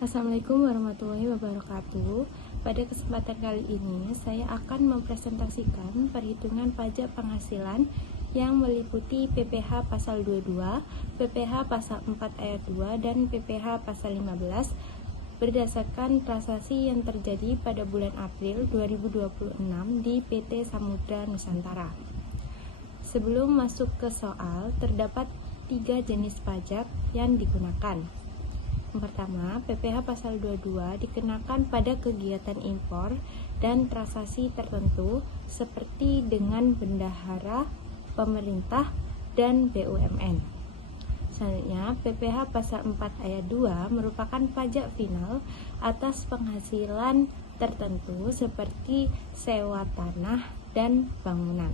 Assalamualaikum warahmatullahi wabarakatuh. Pada kesempatan kali ini, saya akan mempresentasikan perhitungan pajak penghasilan yang meliputi PPh pasal 22, PPh pasal 4 ayat 2, dan PPh pasal 15 berdasarkan transaksi yang terjadi pada bulan April 2026 di PT Samudra Nusantara. Sebelum masuk ke soal, terdapat 3 jenis pajak yang digunakan. Yang pertama, PPh pasal 22 dikenakan pada kegiatan impor dan transaksi tertentu seperti dengan bendahara, pemerintah, dan BUMN. Selanjutnya, PPh pasal 4 ayat 2 merupakan pajak final atas penghasilan tertentu seperti sewa tanah dan bangunan.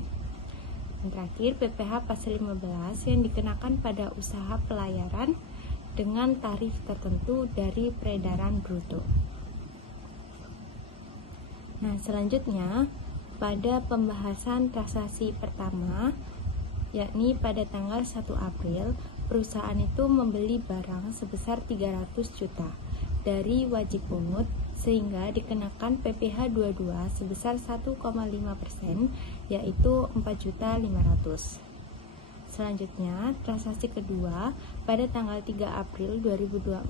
Yang terakhir, PPh pasal 15 yang dikenakan pada usaha pelayaran dengan tarif tertentu dari peredaran bruto. Nah, selanjutnya pada pembahasan transaksi pertama, yakni pada tanggal 1 April, perusahaan itu membeli barang sebesar 300 juta dari wajib pungut sehingga dikenakan PPh 22 sebesar 1,5%, yaitu 4.500.000. Selanjutnya, transaksi kedua pada tanggal 3 April 2026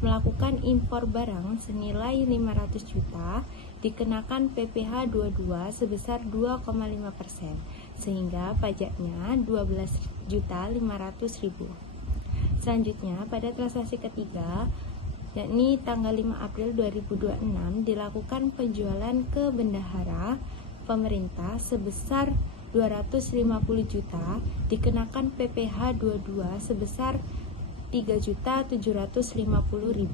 melakukan impor barang senilai 500 juta dikenakan PPh 22 sebesar 2,5%, sehingga pajaknya 12.500.000. Selanjutnya, pada transaksi ketiga, yakni tanggal 5 April 2026 dilakukan penjualan ke bendahara pemerintah sebesar 250 juta dikenakan PPh 22 sebesar 3.750.000.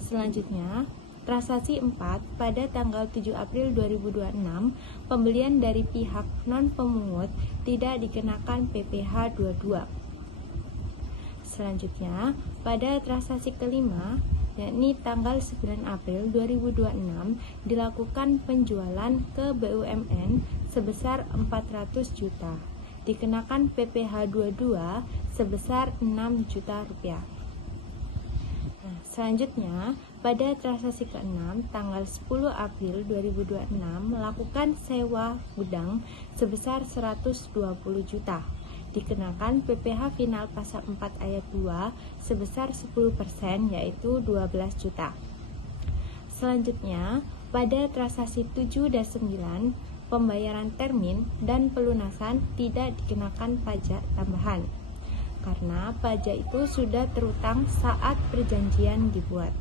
Selanjutnya, transaksi 4 pada tanggal 7 April 2026, pembelian dari pihak non-pemungut tidak dikenakan PPh 22. Selanjutnya, pada transaksi kelima, yakni tanggal 9 April 2026 dilakukan penjualan ke BUMN sebesar 400 juta dikenakan PPh 22 sebesar 6 juta rupiah. Nah, selanjutnya pada transaksi ke-6 tanggal 10 April 2026 melakukan sewa gudang sebesar 120 juta dikenakan PPh final pasal 4 ayat 2 sebesar 10%, yaitu 12 juta. Selanjutnya, pada transaksi 7 dan 9, pembayaran termin dan pelunasan tidak dikenakan pajak tambahan, karena pajak itu sudah terutang saat perjanjian dibuat.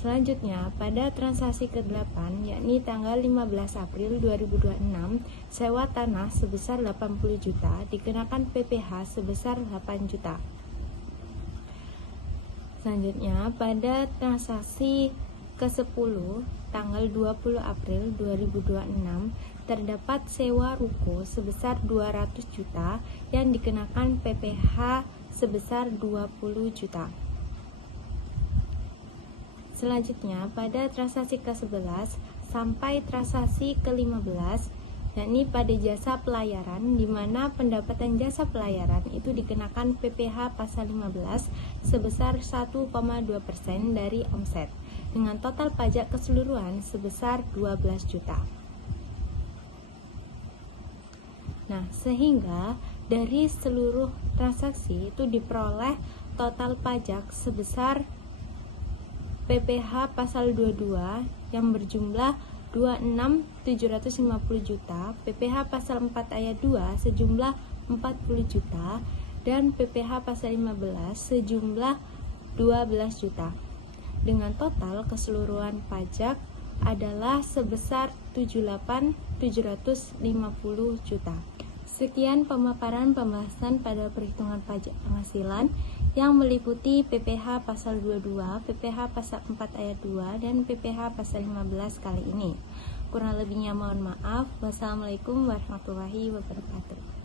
Selanjutnya, pada transaksi ke-8, yakni tanggal 15 April 2026, sewa tanah sebesar 80 juta dikenakan PPh sebesar 8 juta. Selanjutnya, pada transaksi ke-10, tanggal 20 April 2026, terdapat sewa ruko sebesar 200 juta yang dikenakan PPh sebesar 20 juta. Selanjutnya, pada transaksi ke-11 sampai transaksi ke-15, yakni pada jasa pelayaran, di mana pendapatan jasa pelayaran itu dikenakan PPh pasal 15 sebesar 1,2% dari omset, dengan total pajak keseluruhan sebesar 12 juta. Nah, sehingga dari seluruh transaksi itu diperoleh total pajak sebesar PPh pasal 22 yang berjumlah 26.750 juta, PPh pasal 4 ayat 2 sejumlah 40 juta, dan PPh pasal 15 sejumlah 12 juta. Dengan total keseluruhan pajak adalah sebesar 78.750 juta. Sekian pemaparan pembahasan pada perhitungan pajak penghasilan yang meliputi PPh pasal 22, PPh pasal 4 ayat 2, dan PPh pasal 15 kali ini. Kurang lebihnya mohon maaf. Wassalamualaikum warahmatullahi wabarakatuh.